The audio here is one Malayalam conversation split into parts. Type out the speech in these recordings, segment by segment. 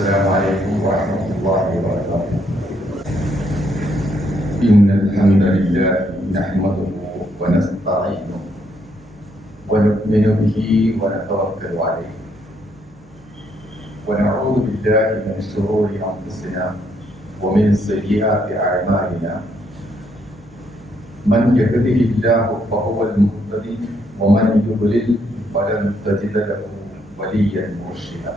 السلام عليكم ورحمة الله وبركاته. إن الحمد لله نحمده ونستعينه ونؤمن به ونتوكل عليه ونعوذ بالله من شرور أنفسنا ومن سيئات أعمالنا. من يهده الله فهو المهتدي ومن يضلل فلن تجد له وليا مرشدا.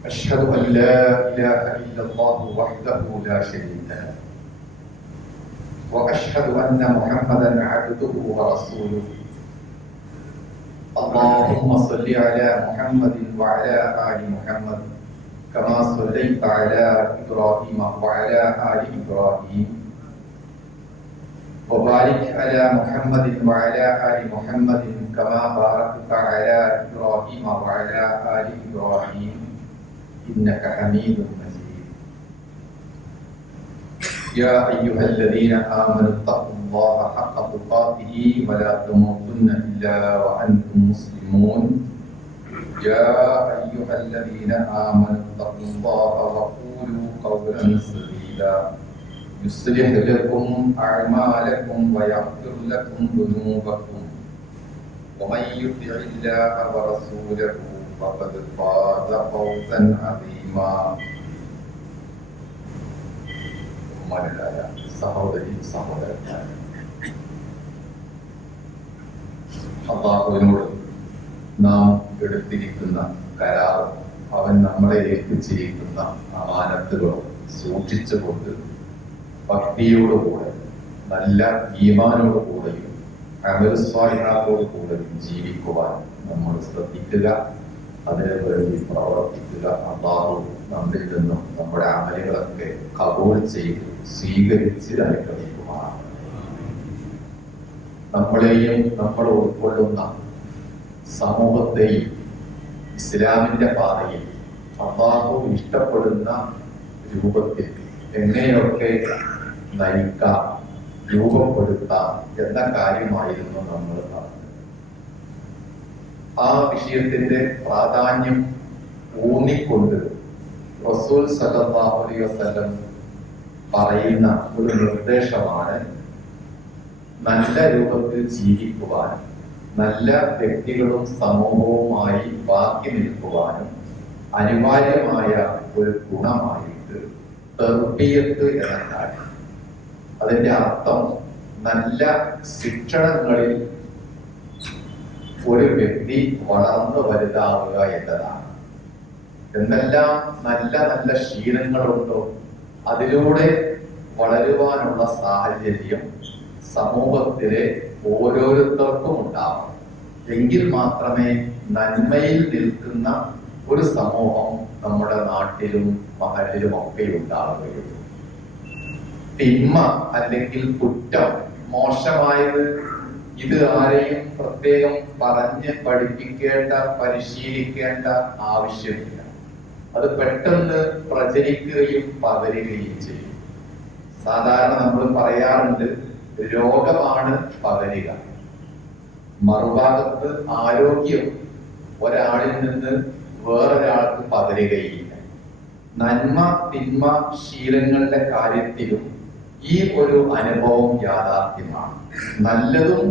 أشهد أن لا إله إلا الله وحده لا شريك له وأشهد أن محمدا عبده ورسوله. اللهم صل على محمد وعلى آل محمد كما صليت على إبراهيم وعلى آل إبراهيم وبارك على محمد وعلى آل محمد كما باركت على إبراهيم وعلى آل إبراهيم إنك حميد مجيد. يا أيها الذين آمنوا اتقوا الله حق تقاته ولا تموتن إلا وأنتم مسلمون. يا أيها الذين آمنوا اتقوا الله وقولوا قولا سديدا يصلح لكم أعمالكم ويغفر لكم ذنوبكم ومن يطع الله ورسوله فقد فاز فوزا عظيما. സഹോദരി സഹോദരന്മാർ, അല്ലാഹുവിനോട് നാം എടുത്തിരിക്കുന്ന കരാർ, അവൻ നമ്മളെ ഏൽപ്പിച്ചിരിക്കുന്ന അമാനത്തുകൾ സൂക്ഷിച്ചുകൊണ്ട് ഭക്തിയോടുകൂടെ നല്ല ഈമാനോടുകൂടെയും അമൽസ്വാലിഹാത്തോടുകൂടെയും ജീവിക്കുവാൻ നമ്മൾ ശ്രദ്ധിക്കുക, അതിനു വേണ്ടി പ്രവർത്തിക്കുക. അല്ലാഹു നമ്മിൽ നിന്നും നമ്മുടെ അമലുകളൊക്കെ കബൂൽ ചെയ്ത് സ്വീകരിച്ച് അനുഗ്രഹിക്കുമാണ്. നമ്മളെയും നമ്മൾ ഉൾക്കൊള്ളുന്ന സമൂഹത്തെയും ഇസ്ലാമിന്റെ പാതയിൽ അല്ലാഹു ഇഷ്ടപ്പെടുന്ന രൂപത്തിൽ എങ്ങനെയൊക്കെ നയിക്കാം, രൂപപ്പെടുത്താം എന്ന കാര്യമായിരുന്നു നമ്മൾ പറഞ്ഞത്. ആ വിഷയത്തിന്റെ പ്രാധാന്യം ഊന്നിക്കൊണ്ട് റസൂൽ സല്ലല്ലാഹു അലൈഹി വസല്ലം പറയുന്ന ഒരു നിർദ്ദേശമാണ് നല്ല രൂപത്തിൽ ജീവിക്കുവാനും നല്ല വ്യക്തികളും സമൂഹവുമായി ബാക്കി നിൽക്കുവാനും അനിവാര്യമായ ഒരു ഗുണമായിട്ട് തർബിയത്ത് എന്ന കാര്യം. അതിന്റെ അർത്ഥം നല്ല ശിക്ഷണങ്ങളിൽ ഒരു വ്യക്തി വളർന്നു വലുതാവുക എന്നതാണ്. എന്തെല്ലാം നല്ല നല്ല ശീലങ്ങളുണ്ടോ അതിലൂടെ വളരുവാനുള്ള സാഹചര്യം സമൂഹത്തിലെ ഓരോരുത്തർക്കും ഉണ്ടാവണം. എങ്കിൽ മാത്രമേ നന്മയിൽ നിൽക്കുന്ന ഒരു സമൂഹം നമ്മുടെ നാട്ടിലും മഹലിലും ഒക്കെ ഉണ്ടാവുകയുള്ളൂ. തിന്മ അല്ലെങ്കിൽ കുറ്റം, മോശമായത്, ഇത് ആരെയും പ്രത്യേകം പറഞ്ഞ് പഠിപ്പിക്കേണ്ട, പരിശീലിക്കേണ്ട ആവശ്യമില്ല. അത് പെട്ടെന്ന് പ്രചരിക്കുകയും പകരുകയും ചെയ്യും. സാധാരണ നമ്മൾ പറയാറുണ്ട്, രോഗമാണ് പകരുക, മറുഭാഗത്ത് ആരോഗ്യം ഒരാളിൽ നിന്ന് വേറൊരാൾക്ക് പകരുകയില്ല. നന്മ തിന്മ ശീലങ്ങളുടെ കാര്യത്തിലും ഈ ഒരു അനുഭവം യാഥാർത്ഥ്യമാണ്. നല്ലതും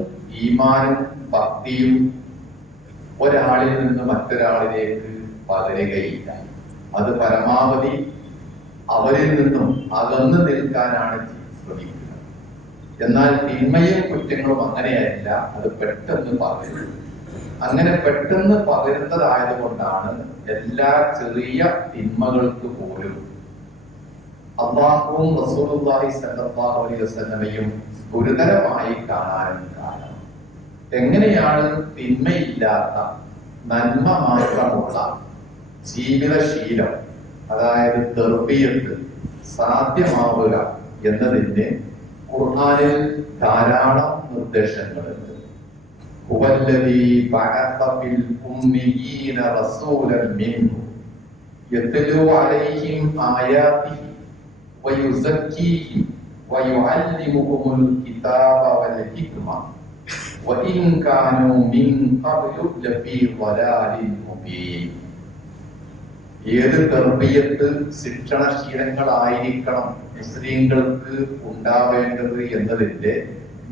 ഈമാനും ഭക്തിയും ഒരാളിൽ നിന്ന് മറ്റൊരാളിലേക്ക് പകരുകയില്ല. അത് പരമാവധി അവരിൽ നിന്നും അകന്നു നിൽക്കാനാണ് ശ്രമിക്കുന്നത്. എന്നാൽ തിന്മയും കുറ്റങ്ങളും അങ്ങനെയല്ല, അത് പെട്ടെന്ന് പകരും. അങ്ങനെ പെട്ടെന്ന് പകരുന്നതായതുകൊണ്ടാണ് എല്ലാ ചെറിയ തിന്മകൾക്ക് പോലും അല്ലാഹുവും റസൂലുള്ളാഹി സ്വല്ലല്ലാഹു അലൈഹി വസല്ലമയും ഗുരുതരമായി കാണാനും കാരണം. എങ്ങനെയാണ് തിന്മയില്ലാത്ത നന്മ മാത്രമുള്ള ജീവിതശീലം, അതായത് തർബിയത്ത് സാധ്യമാവുക എന്നതിന് ഖുർആനിൽ ധാരാളം നിർദ്ദേശങ്ങളുണ്ട്. ഹുവല്ലദീ ബഅസ ഫിൽ ഉമ്മiyീന റസൂലൻ മിൻഹും യത്ലൂ അലൈഹിം ആയാതിഹി വയുസക്കീഹിം വയുഅല്ലിമുഹുമുൽ കിതാബ വൽ ഹിക്മ വഇൻ കാനൂ മിൻ ഖബ്ലു ലഫീ ളലാലിൻ മുബീൻ. ഏത് തർബിയത്ത് ശിക്ഷണശീലങ്ങളായിരിക്കണം മുസ്ലിങ്ങൾക്ക് ഉണ്ടാവേണ്ടത് എന്നതിന്റെ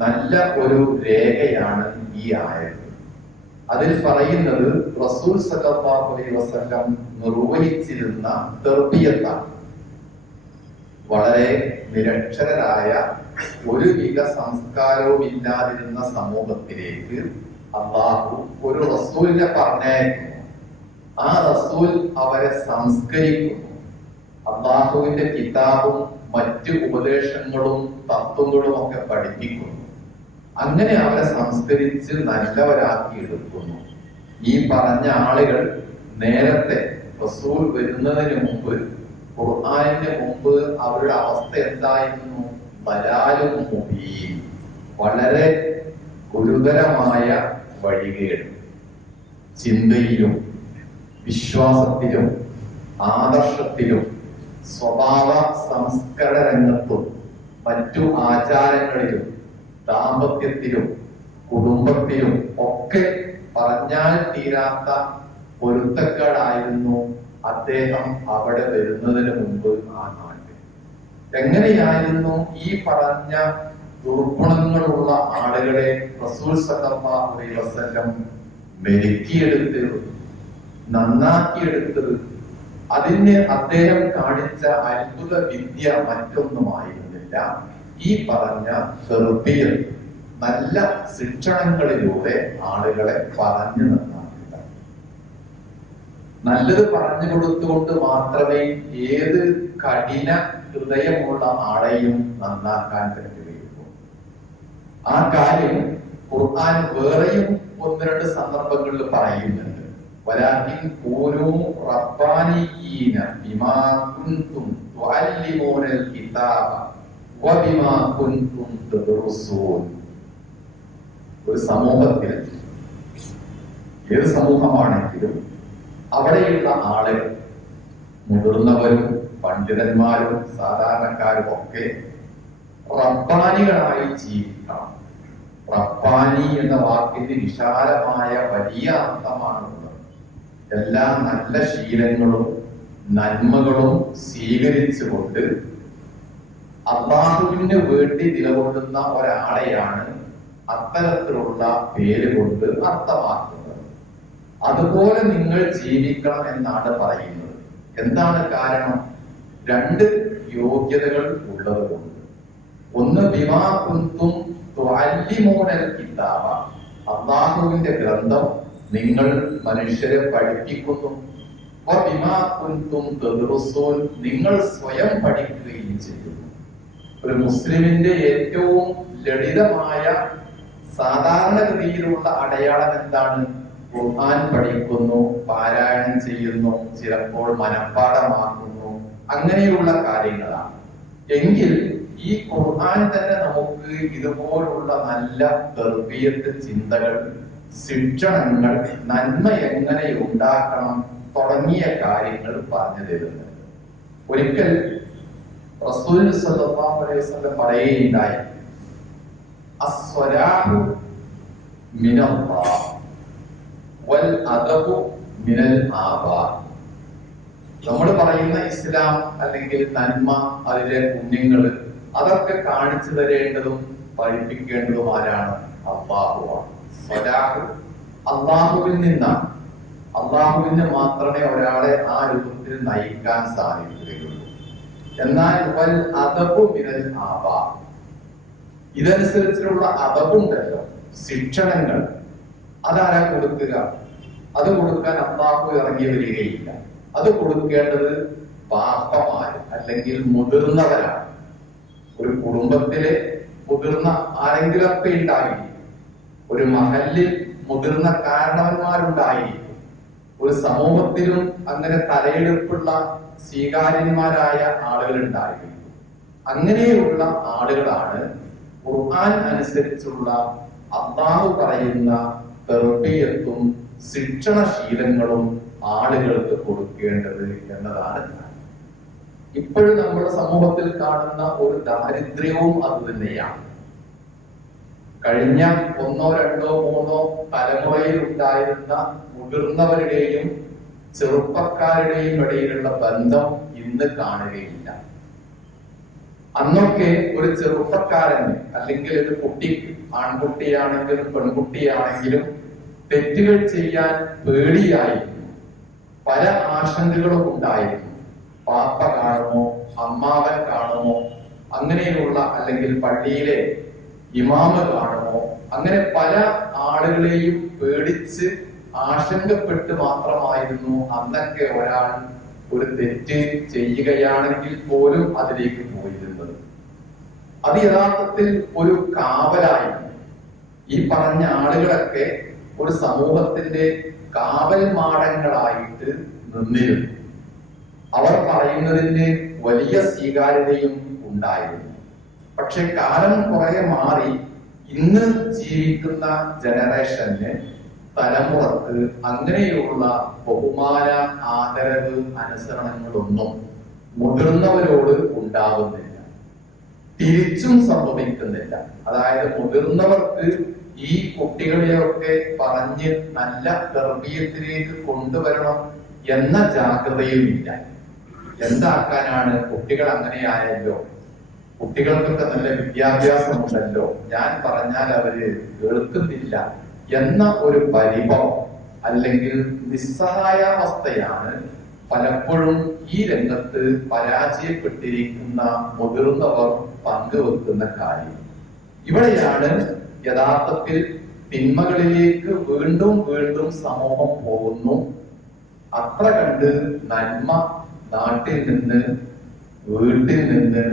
നല്ല ഒരു രേഖയാണ് ഈ ആയത്. അതിൽ പറയുന്നത് റസൂൽ സല്ലല്ലാഹു അലൈഹി വസല്ലം നിർവഹിച്ചിരുന്ന തർബിയത്താണ്. വളരെ നിരക്ഷരരായ ഒരുവിധ സംസ്കാരവും ഇല്ലാതിരുന്ന സമൂഹത്തിലേക്ക് അള്ളാഹു ഒരു റസൂലിനെ പറഞ്ഞയക്കുന്നു. ആ റസൂൽ അവരെ സംസ്കരിക്കുന്നു. അള്ളാഹുവിന്റെ കിതാബും മറ്റു ഉപദേശങ്ങളും തത്വങ്ങളും ഒക്കെ പഠിപ്പിക്കുന്നു. അങ്ങനെ അവരെ സംസ്കരിച്ച് നല്ലവരാക്കി എടുക്കുന്നു. ഈ പറഞ്ഞ ആളുകൾ നേരത്തെ റസൂൽ വരുന്നതിന് മുമ്പ്, ഖുർആനിന് മുമ്പ് അവരുടെ അവസ്ഥ എന്തായിരുന്നു? ബലാലും മുബീൻ, വളരെ ഗുരുതരമായ വഴികേട്. ചിന്തയിലും വിശ്വാസത്തിലും ആദർശത്തിലും സ്വഭാവ സംസ്കരണ രംഗത്തും മറ്റു ആചാരങ്ങളിലും ദാമ്പത്യത്തിലും കുടുംബത്തിലും ഒക്കെ പറഞ്ഞാൽ തീരാത്ത പൊരുത്തക്കേടായിരുന്നു അദ്ദേഹം അവിടെ വരുന്നതിന് മുമ്പ് ആ നാട്ടിൽ. എങ്ങനെയായിരുന്നു ഈ പറഞ്ഞ ദുർഗുണങ്ങളുള്ള ആളുകളെ റസൂൽ സല്ലല്ലാഹു അലൈഹി വസല്ലം മെരുക്കിയെടുത്തത്, നന്നാക്കിയെടുത്തത്? അതിന് അദ്ദേഹം കാണിച്ച അത്ഭുത വിദ്യ മറ്റൊന്നുമായിരുന്നില്ല, ഈ പറഞ്ഞ തർബിയത്ത്, നല്ല ശിക്ഷണങ്ങളിലൂടെ ആളുകളെ പറഞ്ഞു നന്നാക്കുക. നല്ലത് പറഞ്ഞു കൊടുത്തുകൊണ്ട് മാത്രമേ ഏത് കഠിന ഹൃദയമുള്ള ആളെയും നന്നാക്കാൻ പറ്റുകയുള്ളൂ. ആ കാര്യം ഖുർആൻ വേറെയും ഒന്ന് രണ്ട് സന്ദർഭങ്ങളിൽ പറയുന്നുണ്ട്. വലാകിൻ കൂനൂ റബ്ബാനിയീന ബിമാ കുൻതും തുഅല്ലിമൂനൽ കിതാബ വബിമാ കുൻതും തദറുസൂൻ. ഒരു സമൂഹത്തിൽ, ഏത് സമൂഹമാണെങ്കിലും അവിടെയുള്ള ആളുകൾ, മുതിർന്നവരും പണ്ഡിതന്മാരും സാധാരണക്കാരും ഒക്കെ റബ്ബാനികളായി ജീവിക്കണം. റബ്ബാനി എന്ന വാക്കിന് വിശാലമായ വലിയ അർത്ഥമാണുള്ളത്. എല്ലാ നല്ല ശീലങ്ങളും നന്മകളും സ്വീകരിച്ചുകൊണ്ട് അല്ലാഹുവിന് വേണ്ടി നിലകൊള്ളുന്ന ഒരാളെയാണ് അത്തരത്തിലുള്ള പേര് കൊണ്ട് അർത്ഥമാക്കുന്നത്. അതുപോലെ നിങ്ങൾ ജീവിക്കണം എന്നാണ് പറയുന്നത്. എന്താണ് കാരണം? രണ്ട് യോഗ്യതകൾ ഉള്ളതുകൊണ്ട്. ഒന്ന് ബിമാ കുൻതും തുഅല്ലിമൂനൽ കിതാബ, അല്ലാഹുവിന്റെ ഗ്രന്ഥം നിങ്ങൾ മനുഷ്യരെ പഠിപ്പിക്കുന്നു. വബിമാ കുൻതും തദറുസൂൻ, നിങ്ങൾ സ്വയം പഠിക്കുകയും ചെയ്യുന്നു. ഒരു മുസ്ലിമിന്റെ ഏറ്റവും ലളിതമായ സാധാരണഗതിയിലുള്ള അടയാളം എന്താണ്? ഖുർആൻ പഠിക്കുന്നു, പാരായണം ചെയ്യുന്നു, ചിലപ്പോൾ മനഃപ്പാഠമാക്കുന്നു, അങ്ങനെയുള്ള കാര്യങ്ങളാണ്. എങ്കിൽ ഈ ഖുർആൻ തന്നെ നമുക്ക് ഇതുപോലുള്ള നല്ല തർബിയത്ത് ചിന്തകൾ, ശിക്ഷണങ്ങൾ, നന്മ എങ്ങനെ ഉണ്ടാക്കണം തുടങ്ങിയ കാര്യങ്ങൾ പറഞ്ഞു തരുന്നുണ്ട്. ഒരിക്കൽ റസൂൽ സല്ലല്ലാഹു അലൈഹി വസല്ലം പറയുകയുണ്ടായി, അസ്സലാഹു മിനല്ലാഹ് വൽ അദബു മിനൽ ആബാ. നമ്മൾ പറയുന്ന ഇസ്ലാം അല്ലെങ്കിൽ നന്മ, അതിലെ പുണ്യങ്ങള്, അതൊക്കെ കാണിച്ചു തരേണ്ടതും പഠിപ്പിക്കേണ്ടതും ആരാണ്? അല്ലാഹുവാണ്. സ്വലാഹ് അല്ലാഹുവിൽ നിന്നാണ്. അല്ലാഹുവിന് മാത്രമേ ഒരാളെ ആ രൂപത്തിൽ നയിക്കാൻ സാധിക്കുകയുള്ളൂ. എന്നാൽ വൽ അദബു മിനൽ ആബാ, ഇതനുസരിച്ചുള്ള അദബുണ്ടല്ലോ, ശിക്ഷണങ്ങൾ, അതാരാ കൊടുക്കുക? അത് കൊടുക്കാൻ അല്ലാഹു ഇറങ്ങി വരികയില്ല. അത് കൊടുക്കേണ്ടത് പാപ്പമാര് അല്ലെങ്കിൽ മുതിർന്നവരാണ്. ഒരു കുടുംബത്തിലെ മുതിർന്ന ആരെങ്കിലൊക്കെ ഉണ്ടായിരിക്കും. ഒരു മഹല്ലിൽ മുതിർന്ന കാരണവന്മാരുണ്ടായിരിക്കും. ഒരു സമൂഹത്തിലും അങ്ങനെ തലയെടുപ്പുള്ള സ്വീകാര്യന്മാരായ ആളുകൾ ഉണ്ടായിരിക്കും. അങ്ങനെയുള്ള ആളുകളാണ് ഖുർആൻ അനുസരിച്ചുള്ള അല്ലാഹു പറയുന്ന തർബിയത്തും ശിക്ഷണശീലങ്ങളും ആളുകൾക്ക് കൊടുക്കേണ്ടത് എന്നതാണ്. ഇപ്പോഴും നമ്മുടെ സമൂഹത്തിൽ കാണുന്ന ഒരു ദാരിദ്ര്യവും അത് തന്നെയാണ്. കഴിഞ്ഞ 1, 2, 3 തലമുറയിൽ ഉണ്ടായിരുന്ന മുതിർന്നവരുടെയും ചെറുപ്പക്കാരുടെയും ഇടയിലുള്ള ബന്ധം ഇന്ന് കാണുകയില്ല. അന്നൊക്കെ ഒരു ചെറുപ്പക്കാരന് അല്ലെങ്കിൽ ഒരു കുട്ടിക്ക്, ആൺകുട്ടിയാണെങ്കിലും പെൺകുട്ടിയാണെങ്കിലും തെറ്റുകൾ ചെയ്യാൻ പേടിയായിരുന്നു. പല ആശങ്കകളും ഉണ്ടായിരുന്നു. പാപ്പ കാണുമോ, അമ്മാവൻ കാണുമോ, അങ്ങനെയുള്ള അല്ലെങ്കിൽ പള്ളിയിലെ ഇമാമ് കാണുമോ, അങ്ങനെ പല ആളുകളെയും പേടിച്ച് ആശങ്കപ്പെട്ട് മാത്രമായിരുന്നു അന്നൊക്കെ ഒരാൾ ഒരു തെറ്റ് ചെയ്യുകയാണെങ്കിൽ പോലും അതിലേക്ക് പോയിരുന്നത്. അത് യഥാർത്ഥത്തിൽ ഒരു കാവലായിരുന്നു. ഈ പറഞ്ഞ ആളുകളൊക്കെ ഒരു സമൂഹത്തിന്റെ കാവൽ മാടങ്ങളായിട്ട് നിന്നിരുന്നു. അവർ പറയുന്നതിന് വലിയ സ്വീകാര്യതയും ഉണ്ടായിരുന്നു. പക്ഷെ കാലം കുറെ മാറി ഇന്ന് ജീവിക്കുന്ന ജനറേഷന്, തലമുറക്ക് അങ്ങനെയുള്ള ബഹുമാന, ആദരവ്, അനുസരണങ്ങളൊന്നും മുതിർന്നവരോട് ഉണ്ടാകുന്നില്ല. തിരിച്ചും സംഭവിക്കുന്നില്ല. അതായത് മുതിർന്നവർക്ക് ഈ കുട്ടികളെയൊക്കെ പറഞ്ഞ് നല്ല തർബീയത്തിലേക്ക് കൊണ്ടുവരണം എന്ന ജാഗ്രതയുമില്ല. എന്താക്കാനാണ്, കുട്ടികൾ അങ്ങനെയായല്ലോ, കുട്ടികൾക്കൊക്കെ നല്ല വിദ്യാഭ്യാസമുണ്ടല്ലോ, ഞാൻ പറഞ്ഞാൽ അവര് കേൾക്കുന്നില്ല എന്ന ഒരു പരിഭവം അല്ലെങ്കിൽ നിസ്സഹായാവസ്ഥയാണ് പലപ്പോഴും ഈ രംഗത്ത് പരാജയപ്പെട്ടിരിക്കുന്ന മുതിർന്നവർ പങ്കുവെക്കുന്ന കാര്യം. ഇവിടെയാണ് യഥാർത്ഥത്തിൽ തിന്മകളിലേക്ക് വീണ്ടും വീണ്ടും സമൂഹം പോകുന്നു. അത്ര കണ്ട് നന്മ നാട്ടിൽ നിന്ന്, വീട്ടിൽ നിന്ന്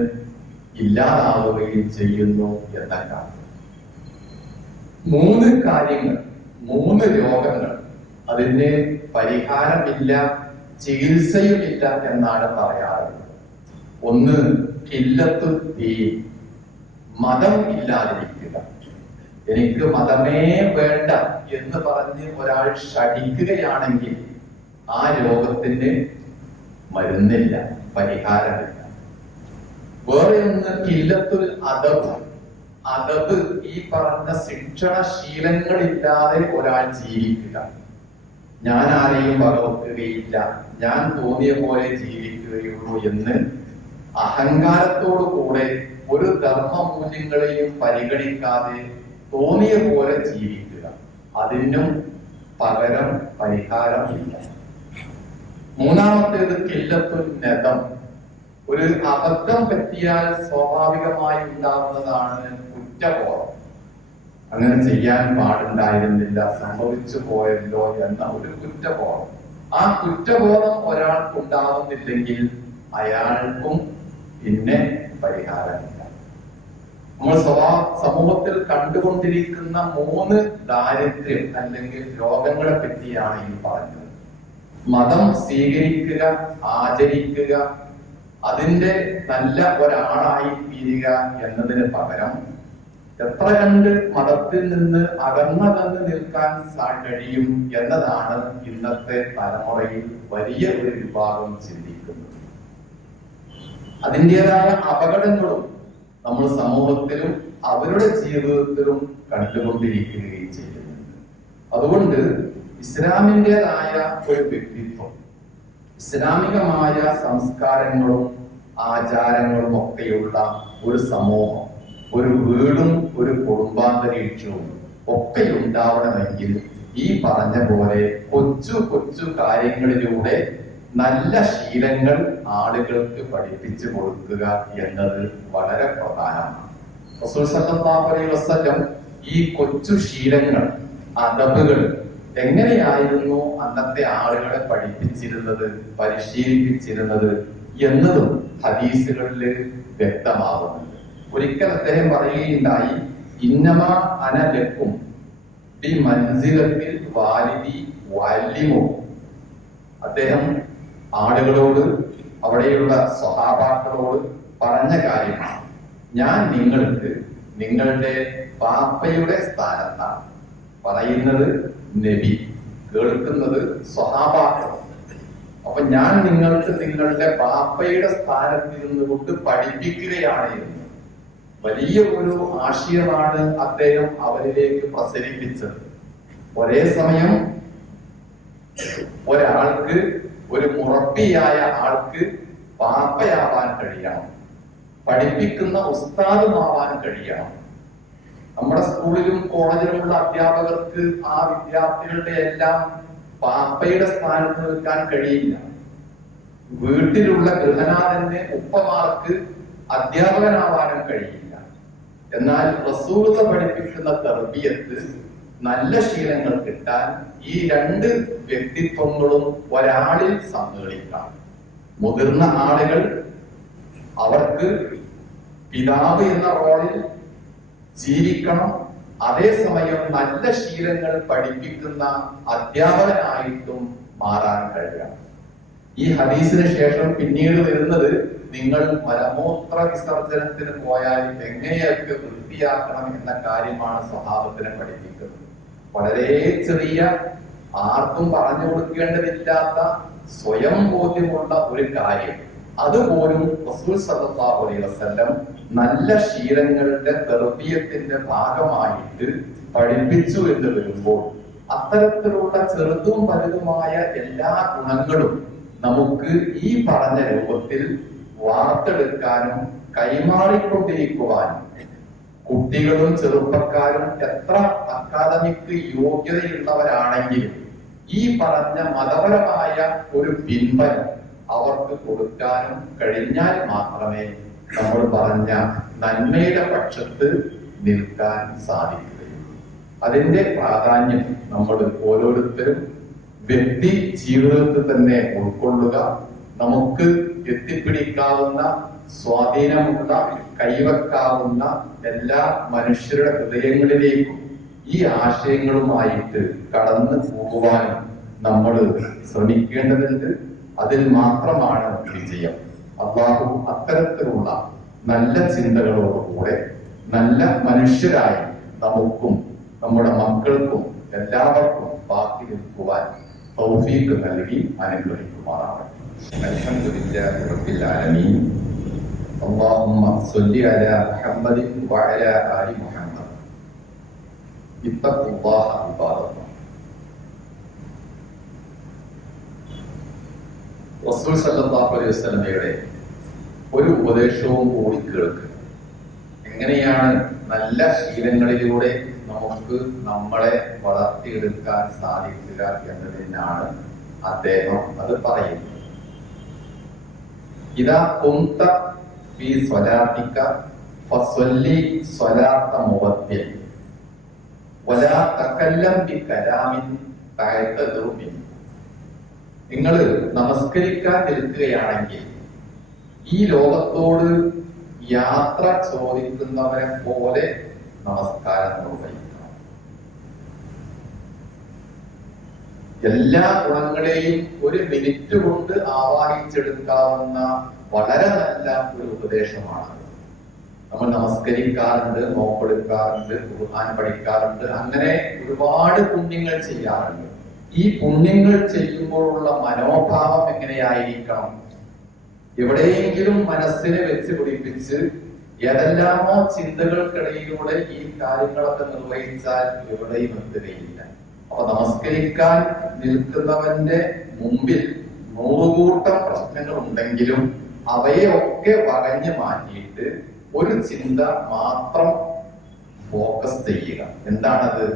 ഇല്ലാതാവുകയും ചെയ്യുന്നു എന്ന കാര്യം. 3 കാര്യങ്ങൾ, 3 രോഗങ്ങൾ, അതിന് പരിഹാരമില്ല, ചികിത്സയുമില്ല എന്നാണ് പറയാറുള്ളത്. ഒന്ന് ഖില്ലത്തു ദീൻ, മതം ഇല്ലാതിരിക്കുക. എനിക്ക് മതമേ വേണ്ട എന്ന് പറഞ്ഞ് ഒരാൾ ശഠിക്കുകയാണെങ്കിൽ ആ രോഗത്തിന് മരുന്നില്ല, പരിഹാരമില്ല. വേറെ ഒന്ന് ഖില്ലത്തുൽ അദബ്, അദബ്, ഈ പറഞ്ഞ ശിക്ഷണശീലങ്ങളില്ലാതെ ഒരാൾ ജീവിക്കുക. ഞാൻ ആരെയും വകവെക്കുകയില്ല, ഞാൻ തോന്നിയ പോലെ ജീവിക്കുകയുള്ളൂ എന്ന് അഹങ്കാരത്തോടു കൂടെ ഒരു ധർമ്മമൂല്യങ്ങളെയും പരിഗണിക്കാതെ തോന്നിയ പോലെ ജീവിക്കുക. അതിനും പകരം പരിഹാരമില്ല. മൂന്നാമത്തേത് ഖില്ലത്തുൽ നദം, ഒരു അബദ്ധം പറ്റിയാൽ സ്വാഭാവികമായി ഉണ്ടാകുന്നതാണ് കുറ്റബോധം. അങ്ങനെ ചെയ്യാൻ പാടുണ്ടായിരുന്നില്ല, സംഭവിച്ചു പോയല്ലോ എന്ന ഒരു കുറ്റബോധം. ആ കുറ്റബോധം ഒരാൾക്ക് ഉണ്ടാവുന്നില്ലെങ്കിൽ അയാൾക്കും പിന്നെ പരിഹാരമില്ല. നമ്മൾ സമൂഹത്തിൽ കണ്ടുകൊണ്ടിരിക്കുന്ന 3 ദാരിദ്ര്യം അല്ലെങ്കിൽ രോഗങ്ങളെ പറ്റിയാണ് ഈ പറഞ്ഞത്. മതം സ്വീകരിക്കുക, ആചരിക്കുക, അതിന്റെ നല്ല ഒരാളായി തീരുക എന്നതിന് പകരം എത്ര കണ്ട് മതത്തിൽ നിന്ന് അകന്നകന്ന് നിൽക്കാൻ കഴിയും എന്നതാണ് ഇന്നത്തെ തലമുറയിൽ വലിയ ഒരു വിഭാഗം ചിന്തിക്കുന്നത്. അതിൻ്റെതായ അപകടങ്ങളും നമ്മൾ സമൂഹത്തിലും അവരുടെ ജീവിതത്തിലും കണ്ടുകൊണ്ടിരിക്കുകയും ചെയ്യുന്നുണ്ട്. അതുകൊണ്ട് ഇസ്ലാമിൻ്റെതായ ഒരു വ്യക്തിത്വം, ഇസ്ലാമികമായ സംസ്കാരങ്ങളും ആചാരങ്ങളും ഒക്കെയുള്ള ഒരു സമൂഹം, ഒരു വീടും ഒരു കുടുംബാന്തരീക്ഷവും ഒക്കെ ഉണ്ടാവണമെങ്കിൽ ഈ പറഞ്ഞ പോലെ കൊച്ചു കൊച്ചു കാര്യങ്ങളിലൂടെ നല്ല ശീലങ്ങൾ ആളുകൾക്ക് പഠിപ്പിച്ചു കൊടുക്കുക എന്നത് വളരെ പ്രധാനമാണ്. റസൂൽ സല്ലല്ലാഹു അലൈഹി വസല്ലം ഈ കൊച്ചു ശീലങ്ങൾ, അദബുകൾ എങ്ങനെയായിരുന്നു അന്നത്തെ ആളുകളെ പഠിപ്പിച്ചിരുന്നത്, പരിശീലിപ്പിച്ചിരുന്നത് എന്നതും ഹദീസുകളിൽ വ്യക്തമാകുന്നുണ്ട്. ഒരിക്കൽ അദ്ദേഹം പറയുകയുണ്ടായി, ഇന്നമാ അന ലക്കും ബി മൻസിലത്തിൽ വാലിദി വല്ലിമോ. അദ്ദേഹം ആളുകളോട്, അവിടെയുള്ള സ്വഹാബാക്കളോട് പറഞ്ഞ കാര്യമാണ്, ഞാൻ നിങ്ങൾക്ക് നിങ്ങളുടെ പാപ്പയുടെ സ്ഥാനത്താണ്. പറയുന്നത് നബി, കേൾക്കുന്നത് സ്വഹാബാക്കൾ. അപ്പൊ ഞാൻ നിങ്ങൾക്ക് നിങ്ങളുടെ പാപ്പയുടെ സ്ഥാനത്ത് നിന്നുകൊണ്ട് പഠിപ്പിക്കുകയാണ് എന്ന് വലിയ ഒരു ആശയമാണ് അദ്ദേഹം അവരിലേക്ക് പ്രസരിപ്പിച്ചത്. ഒരേ സമയം ഒരാൾക്ക്, ഒരു മുറബിയായ ആൾക്ക് പാപ്പയാവാൻ കഴിയണം, പഠിപ്പിക്കുന്ന ഉസ്താദുമാവാൻ കഴിയണം. നമ്മുടെ സ്കൂളിലും കോളേജിലുമുള്ള അധ്യാപകർക്ക് ആ വിദ്യാർത്ഥികളുടെ എല്ലാം പാപ്പയുടെ സ്ഥാനത്ത് നിൽക്കാൻ കഴിയില്ല. വീട്ടിലുള്ള ഗൃഹനാഥന് ഉപ്പമാർക്ക് അധ്യാപകനാവാനും കഴിയില്ല. എന്നാൽ റസൂൽ പഠിപ്പിക്കുന്ന തർബിയത്ത്, നല്ല ശീലങ്ങൾ കിട്ടാൻ ഈ രണ്ട് വ്യക്തിത്വങ്ങളും ഒരാളിൽ സമ്മേളിക്കാം. മുതിർന്ന ആളുകൾ അവർക്ക് പിതാവ് എന്ന റോളിൽ ജീവിക്കണം, അതേസമയം നല്ല ശീലങ്ങൾ പഠിപ്പിക്കുന്ന അധ്യാപകനായിട്ടും മാറാൻ കഴിയണം. ഈ ഹദീസിന് ശേഷം പിന്നീട് വരുന്നത് നിങ്ങൾ മലമൂത്ര വിസർജനത്തിന് പോയാൽ എങ്ങനെയൊക്കെ വൃത്തിയാക്കണം എന്ന കാര്യമാണ് സ്വഹാബത്തിനെ പഠിപ്പിക്കുന്നത്. വളരെ ചെറിയ, ആർക്കും പറഞ്ഞു കൊടുക്കേണ്ടതില്ലാത്ത സ്വയം ബോധ്യമുള്ള ഒരു കാര്യം, അതുപോലും റസൂൽ സല്ലല്ലാഹു അലൈഹി വസല്ലം നല്ല ശീലങ്ങളുടെ തർബിയത്തിന്റെ ഭാഗമായിട്ട് പഠിപ്പിച്ചു എന്ന് വരുമ്പോൾ അത്തരത്തിലുള്ള ചെറുതും വലുതുമായ എല്ലാ ഗുണങ്ങളും നമുക്ക് ഈ പറഞ്ഞ രൂപത്തിൽ വാർത്തെടുക്കാനും കൈമാറിക്കൊണ്ടിരിക്കുവാനും, കുട്ടികളും ചെറുപ്പക്കാരും എത്ര അക്കാദമിക് യോഗ്യതയുള്ളവരാണെങ്കിലും ഈ പറഞ്ഞ മതപരമായ ഒരു പിൻബലം അവർക്ക് കൊടുക്കാനും കഴിഞ്ഞാൽ മാത്രമേ നമ്മൾ പറഞ്ഞ നന്മയുടെ പക്ഷത്ത് നിൽക്കാൻ സാധിക്കുകയുള്ളൂ. അതിന്റെ പ്രാധാന്യം നമ്മൾ ഓരോരുത്തരും വ്യക്തി ജീവിതത്തിൽ തന്നെ ഉൾക്കൊള്ളുക. നമുക്ക് എത്തിപ്പിടിക്കാവുന്ന, സ്വാധീനമുള്ള, കൈവെക്കാവുന്ന എല്ലാ മനുഷ്യരുടെ ഹൃദയങ്ങളിലേക്കും ഈ ആശയങ്ങളുമായിട്ട് കടന്നു പോകുവാനും നമ്മൾ ശ്രമിക്കേണ്ടതുണ്ട്. അതിൽ മാത്രമാണ് വിജയം. അല്ലാഹു അത്തരത്തിലുള്ള നല്ല ചിന്തകളോടുകൂടെ നല്ല മനുഷ്യരായി നമുക്കും നമ്മുടെ മക്കൾക്കും എല്ലാവർക്കും ബാക്കി നിൽക്കുവാൻ തൗഫീഖ് നൽകി അനുഗ്രഹിക്കുമാറാവട്ടെ. അൽഹംദുലില്ലാഹി റബ്ബിൽ ആലമീൻ. اللهم صل على محمد وعلى آل محمد. اتقوا الله عباد الله. റസൂൽ സല്ലല്ലാഹു അലൈഹി വസല്ലമയുടെ ഒരു ഉപദേശവും കൂടി കേൾക്കുക. എങ്ങനെയാണ് നല്ല ശീലങ്ങളിലൂടെ നമുക്ക് നമ്മളെ വളർത്തിയെടുക്കാൻ സാധിക്കുക എന്നതിനാണ് അദ്ദേഹം അത് പറയുന്നത്. ഇദാ കുന്ത ഫീ സ്വലാത്തിക ഫസ്വല്ലി സ്വലാത്ത മുവദ്ദിൻ വലാ തകല്ലം ബികലാമിൻ തഅതദു മിൻ. നിങ്ങൾ നമസ്കരിക്കാൻ നിൽക്കുകയാണെങ്കിൽ ഈ ലോകത്തോട് യാത്ര ചോദിക്കുന്നവരെ പോലെ നമസ്കാരം നിർവഹിക്കണം. എല്ലാ ഗുണങ്ങളെയും ഒരു മിനിറ്റ് കൊണ്ട് ആവാഹിച്ചെടുക്കാവുന്ന വളരെ നല്ല ഒരു ഉപദേശമാണ്. നമ്മൾ നമസ്കരിക്കാറുണ്ട്, നോമ്പെടുക്കാറുണ്ട്, ഖുർആൻ പഠിക്കാറുണ്ട്, അങ്ങനെ ഒരുപാട് പുണ്യങ്ങൾ ചെയ്യാറുണ്ട്. ഈ പുണ്യങ്ങൾ ചെയ്യുമ്പോഴുള്ള മനോഭാവം എങ്ങനെയായിരിക്കണം? എവിടെയെങ്കിലും മനസ്സിനെ വെച്ച് പിടിപ്പിച്ച് ഏതെല്ലാമോ ചിന്തകൾക്കിടയിലൂടെ ഈ കാര്യങ്ങളൊക്കെ നിർവഹിച്ചാൽ എവിടെയും എത്തുകയില്ല. അപ്പൊ നമസ്കരിക്കാൻ നിൽക്കുന്നവന്റെ മുമ്പിൽ 100 കൂട്ടം പ്രശ്നങ്ങൾ ഉണ്ടെങ്കിലും അവയൊക്കെ വകഞ്ഞു മാറ്റിയിട്ട് ഒരു ചിന്ത മാത്രം ഫോക്കസ് ചെയ്യുക. എന്താണത്?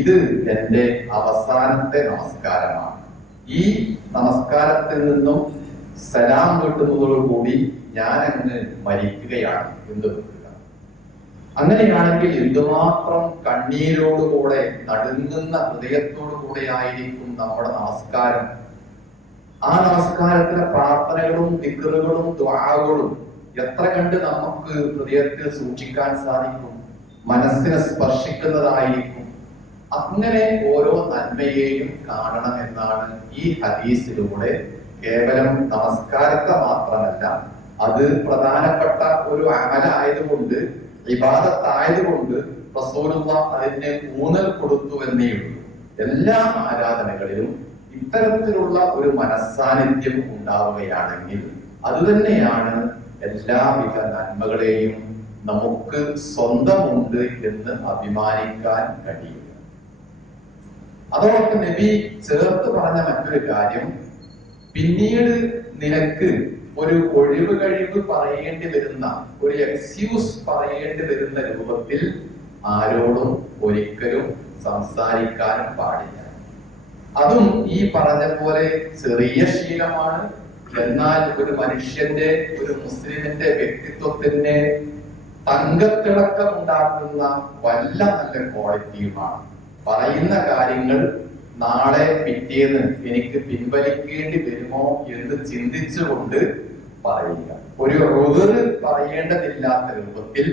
ഇത് എന്റെ അവസാനത്തെ നമസ്കാരമാണ്. ഈ നമസ്കാരത്തിൽ നിന്നും സലാം കിട്ടുന്നതോടുകൂടി ഞാൻ അങ്ങ് മരിക്കുകയാണ് എന്ന് വെക്കുക. അങ്ങനെയാണെങ്കിൽ എന്തുമാത്രം കണ്ണീരോടുകൂടെ, നടുങ്ങുന്ന ഹൃദയത്തോടുകൂടെ ആയിരിക്കും നമ്മുടെ നമസ്കാരം. ആ നമസ്കാരത്തിലെ പ്രാർത്ഥനകളും ദിക്റുകളും ദുആകളും എത്ര കണ്ട് നമുക്ക് ഹൃദയത്തിൽ സൂക്ഷിക്കാൻ സാധിക്കും? മനസ്സിനെ സ്പർശിക്കുന്നതായിരിക്കും. അങ്ങനെ ഓരോ നന്മയെയും കാണണമെന്നാണ് ഈ ഹദീസിലൂടെ. കേവലം നമസ്കാരത്തെ മാത്രമല്ല, അത് പ്രധാനപ്പെട്ട ഒരു അമലായതുകൊണ്ട്, ഇബാദത്തായതുകൊണ്ട് റസൂലുള്ളാഹി അതിനെ ഊന്നൽ കൊടുത്തു എന്നേ ഉള്ളൂ. എല്ലാ ആരാധനകളിലും ഇത്തരത്തിലുള്ള ഒരു മനസ്സാന്നിധ്യം ഉണ്ടാവുകയാണെങ്കിൽ അതുതന്നെയാണ് എല്ലാവിധ നന്മകളെയും നമുക്ക് സ്വന്തമുണ്ട് എന്ന് അഭിമാനിക്കാൻ കഴിയും. അതോടൊപ്പം നബി ചേർത്ത് പറഞ്ഞ മറ്റൊരു കാര്യം, പിന്നീട് നിനക്ക് ഒരു ഒഴിവ് കഴിവ് പറയേണ്ടി വരുന്ന, ഒരു എക്സ്ക്യൂസ് പറയേണ്ടി വരുന്ന രൂപത്തിൽ ആരോടും ഒരിക്കലും സംസാരിക്കാനും പാടില്ല. അതും ഈ പറഞ്ഞ പോലെ ചെറിയ ശീലമാണ്. എന്നാൽ ഒരു മനുഷ്യന്റെ, ഒരു മുസ്ലിമിന്റെ വ്യക്തിത്വത്തിന് തങ്കത്തിളക്കം ഉണ്ടാക്കുന്ന വല്ല നല്ല ക്വാളിറ്റിയുമാണ്. പറയുന്ന കാര്യങ്ങൾ നാളെ പിറ്റേന്ന് എനിക്ക് പിൻവലിക്കേണ്ടി വരുമോ എന്ന് ചിന്തിച്ചുകൊണ്ട് പറയുക. ഒരു റുദറ് പറയേണ്ടതില്ലാത്ത രൂപത്തിൽ,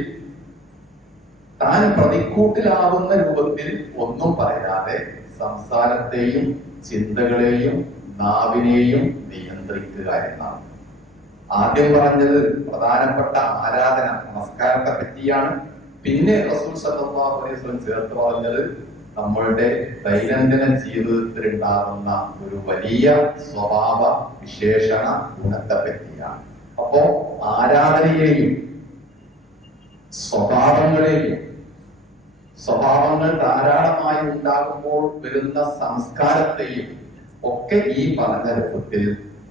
താൻ പ്രതിക്കൂട്ടിലാവുന്ന രൂപത്തിൽ ഒന്നും പറയാതെ സംസാരത്തെയും ചിന്തകളെയും നാവിനെയും നിയന്ത്രിക്കുക എന്നാണ്. ആദ്യം പറഞ്ഞത് പ്രധാനപ്പെട്ട ആരാധന, നമസ്കാരത്തെ പറ്റിയാണ്. പിന്നെ റസൂൽ സല്ലല്ലാഹു അലൈഹി വസല്ലം ചേർത്ത് പറഞ്ഞത് നമ്മളുടെ ദൈനംദിന ജീവിതത്തിൽ ഉണ്ടാകുന്ന ഒരു വലിയ സ്വഭാവ വിശേഷണ ഗുണത്തെ പറ്റിയാണ്. അപ്പോ ആരാധനയെയും സ്വഭാവങ്ങൾ ധാരാളമായി ഉണ്ടാകുമ്പോൾ വരുന്ന സംസ്കാരത്തെയും ഒക്കെ ഈ പറഞ്ഞ രൂപത്തിൽ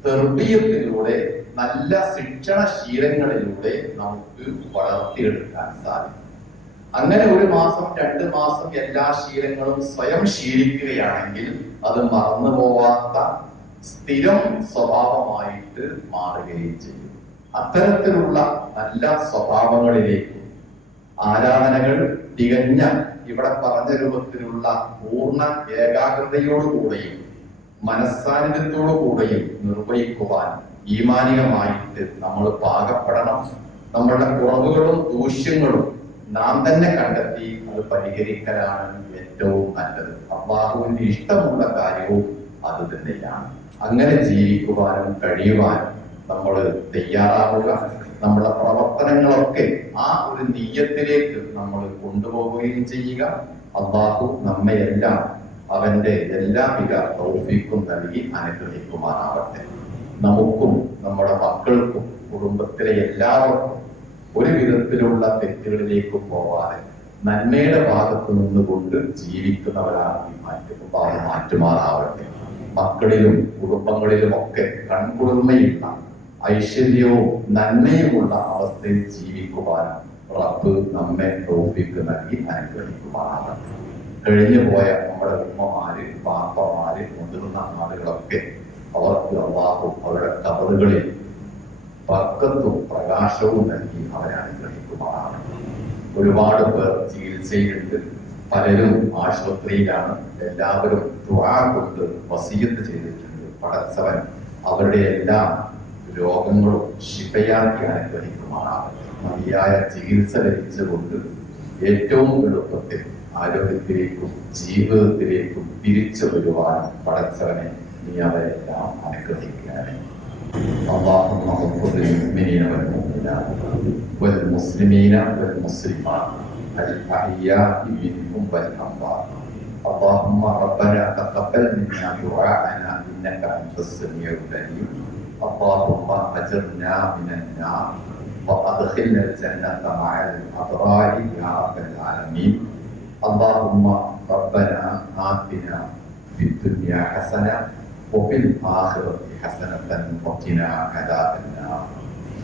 തർബിയത്തിലൂടെ, നല്ല ശിക്ഷണശീലങ്ങളിലൂടെ നമുക്ക് വളർത്തിയെടുക്കാൻ സാധിക്കും. അങ്ങനെ 1 മാസം 2 മാസം എല്ലാ ശീലങ്ങളും സ്വയം ശീലിക്കുകയാണെങ്കിൽ അത് മറന്നു പോവാത്ത സ്ഥിരം സ്വഭാവമായിട്ട് മാറുകയും ചെയ്യും. അത്തരത്തിലുള്ള നല്ല സ്വഭാവങ്ങളിലേക്ക് ആരാധനകൾ തികഞ്ഞ, ഇവിടെ പറഞ്ഞ രൂപത്തിലുള്ള പൂർണ്ണ ഏകാഗ്രതയോടുകൂടെയും മനസ്സാന്നിധ്യത്തോടുകൂടെയും നിർവഹിക്കുവാൻ ഈമാനികമായിട്ട് നമ്മൾ പാകപ്പെടണം. നമ്മളുടെ കുറവുകളും ദൂഷ്യങ്ങളും നാം തന്നെ കണ്ടെത്തി അത് പരിഹരിക്കലാണ് ഏറ്റവും നല്ലത്. അല്ലാഹുവിന് ഇഷ്ടമുള്ള കാര്യവും അത് തന്നെയാണ്. അങ്ങനെ ജീവിക്കുവാനും കഴിയുവാനും നമ്മൾ തയ്യാറാവുക. നമ്മുടെ പ്രവർത്തനങ്ങളൊക്കെ ആ ഒരു നിയ്യത്തിലേക്ക് നമ്മൾ കൊണ്ടുപോവുകയും ചെയ്യുക. അല്ലാഹു നമ്മയെല്ലാം അവന്റെ എല്ലാവിധ തൗഫീഖും നൽകി അനുഗ്രഹിക്കുമാറാവട്ടെ. നമുക്കും നമ്മുടെ മക്കൾക്കും കുടുംബത്തിലെ എല്ലാവർക്കും ഒരു വിധത്തിലുള്ള തെറ്റുകളിലേക്ക് പോവാതെ നന്മയുടെ ഭാഗത്ത് നിന്നുകൊണ്ട് ജീവിക്കുന്നവരാക്കി മാറ്റുമാറാവട്ടെ. മക്കളിലും കുടുംബങ്ങളിലും ഒക്കെ കൺകുളിർമയുള്ള ഐശ്വര്യവും നന്മയുമുള്ള അവസ്ഥയിൽ ജീവിക്കുവാനും റബ്ബ് നമ്മെ തൗഫീഖ് നൽകി അനുഗ്രഹിക്കുമാറാവട്ടെ. കഴിഞ്ഞു പോയ നമ്മുടെ ഉമ്മമാര്, പാപ്പമാര്, മുതിർന്ന ആളുകളൊക്കെ അവർക്ക് അല്ലാഹു അവരുടെ കബറുകളിൽ ബർക്കത്തും പ്രകാശവും നൽകി അവരെ അനുഗ്രഹിക്കുമാറാവട്ടെ. ഒരുപാട് പേർ ചികിത്സയിലുണ്ട്, പലരും ആശുപത്രിയിലാണ്. എല്ലാവരും ദുആ കൊണ്ട് വസിയത്ത് ചെയ്തിട്ടുണ്ട്. പടച്ചവൻ അവരുടെ എല്ലാ രോഗങ്ങളും ശിഫയാക്കി അനുഗ്രഹിക്കുമാറാവട്ടെ. മതിയായ ചികിത്സ ലഭിച്ചുകൊണ്ട് ഏറ്റവും എളുപ്പത്തിൽ ആരോഗ്യത്തിലേക്കും ജീവിതത്തിലേക്കും തിരിച്ചു വരുവാനും പടച്ചവനെ നീ അവരെല്ലാം അനുഗ്രഹിക്കുകയാണ്. اللهم اغفر للمؤمنين والمؤمنات والمسلمين والمسلمات الأحياء منهم والأموات. اللهم ربنا تقبل منا دعاءنا إنك أنت السميع العليم. اللهم أجرنا من النار وأدخلنا الجنة مع الأبرار يا رب العالمين. اللهم ربنا آتنا في الدنيا حسنة وفي الآخرة حسنة وقنا عذاب النار.